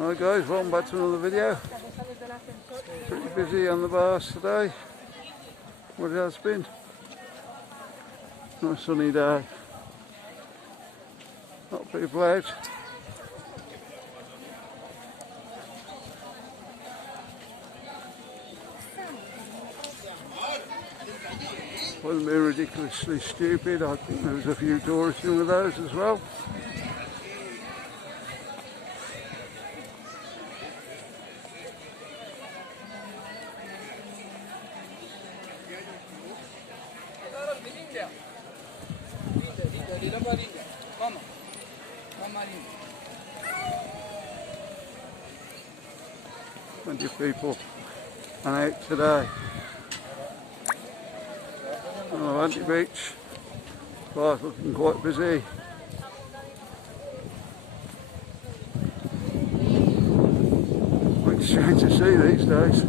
Hi guys, welcome back to another video. Pretty busy on the bars today. What it has been. Nice sunny day. Lot of people out. Wasn't be ridiculously stupid. I think there was a few tourists in with those as well. Plenty of people and out today. On Atlantic Beach, bar's looking quite busy. Quite strange to see these days.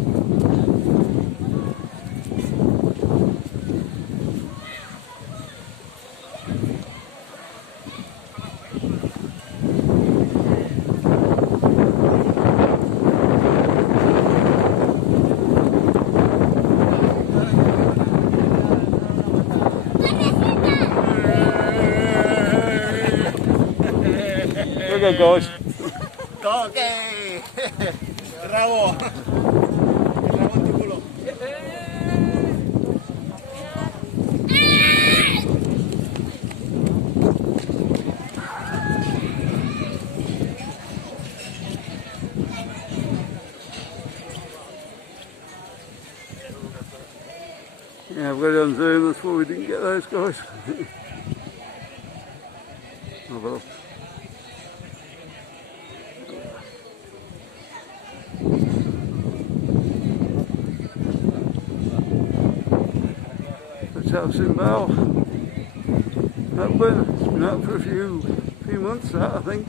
Here we go, guys. ¡Toque! ¡Rabo! ¡Rabo en tu culo! Yeah, we're on Zoom, that's why we didn't get those guys. Have a look. House in Bell. Open. It's been out for a few months that, I think.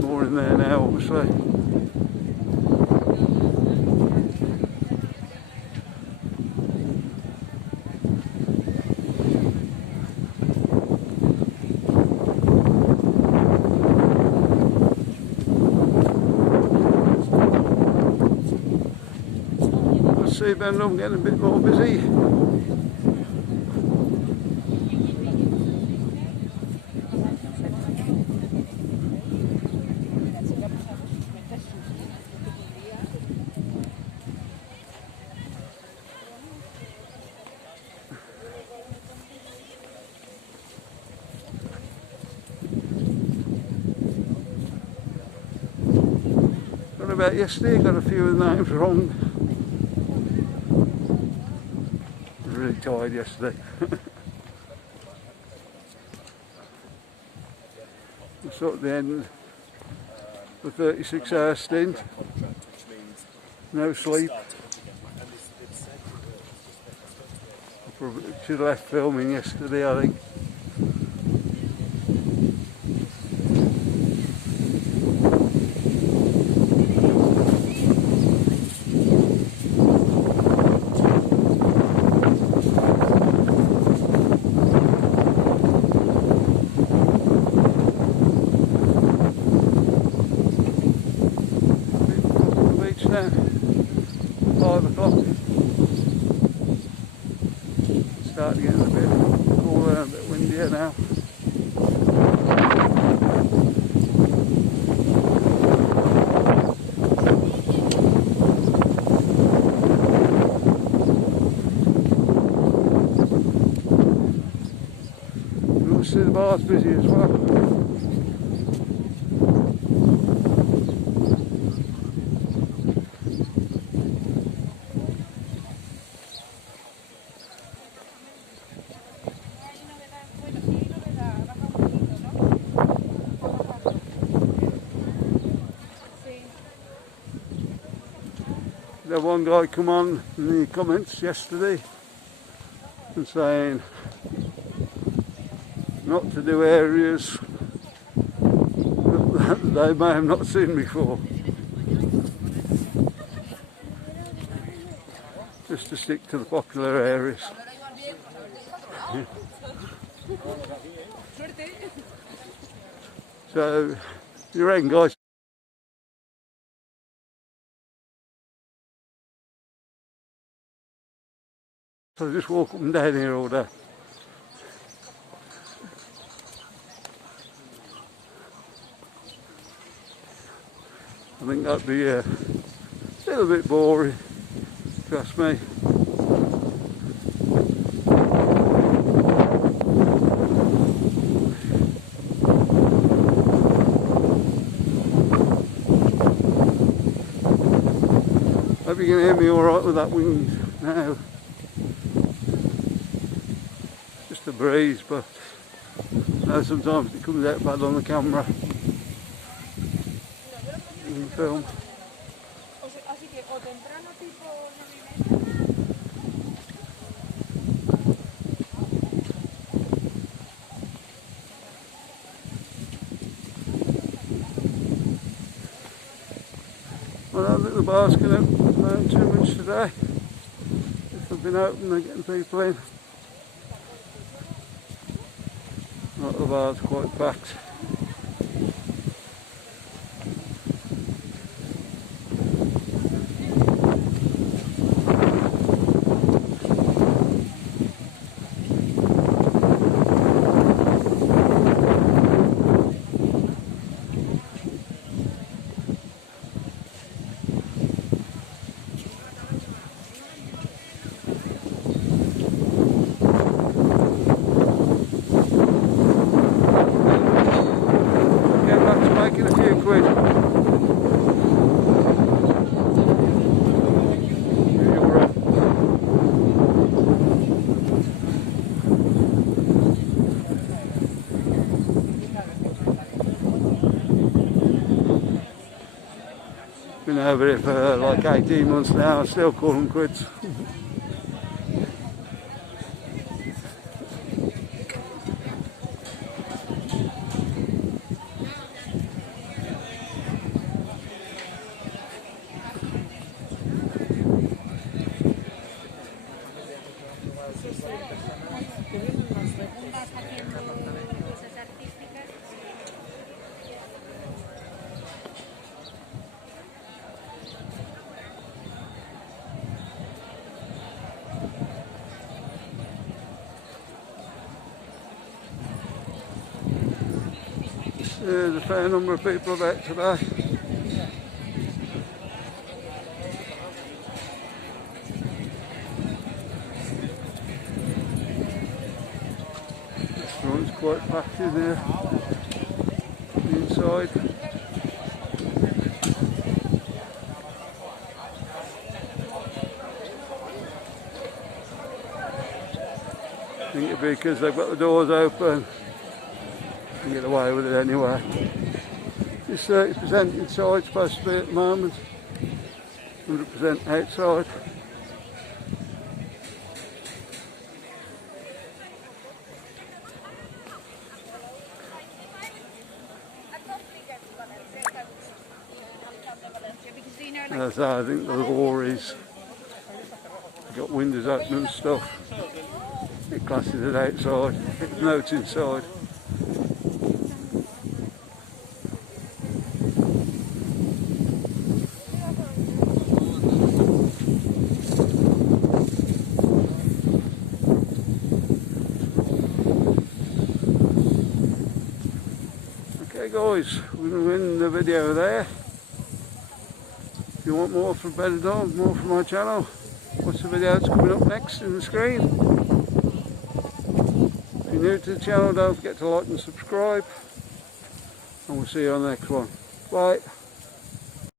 More in there now, obviously. Let's see Benidorm getting a bit more busy. What about yesterday? Got a few of the names wrong. I was really tired yesterday. It's sort of the end of the 36-hour stint. No sleep. I probably should have left filming yesterday, I think. Now, 5 o'clock. Starting to get a bit cooler and a bit windier now. You will see the bar's busy as well. There one guy come on in the comments yesterday and saying not to do areas that they may have not seen before. Just to stick to the popular areas. So, you reckon, guys? So I just walk up and down here all day. I think that'd be a little bit boring, if you ask me. Hope you can hear me alright with that wind now. Just a breeze, but sometimes it comes out bad on the camera. In film. Well, I don't think the bar's going to open too much today. If they've been open, they're getting people in. Not the bar's quite packed. Making a few quid. Been over here for like 18 months now, I still call them quids. There's a fair number of people about today. Restaurant's quite packed in there, inside. I think it'd be because they've got the doors open. You get away with it anyway. It's 30% inside supposed to be at the moment, 100% outside. As I think the law is, you've got windows open and stuff, it classes it outside, it notes inside. Okay guys, we're going to end the video there. If you want more from Benidorm, more from my channel, watch the video that's coming up next in the screen. If you're new to the channel, don't forget to like and subscribe, and we'll see you on the next one. Bye.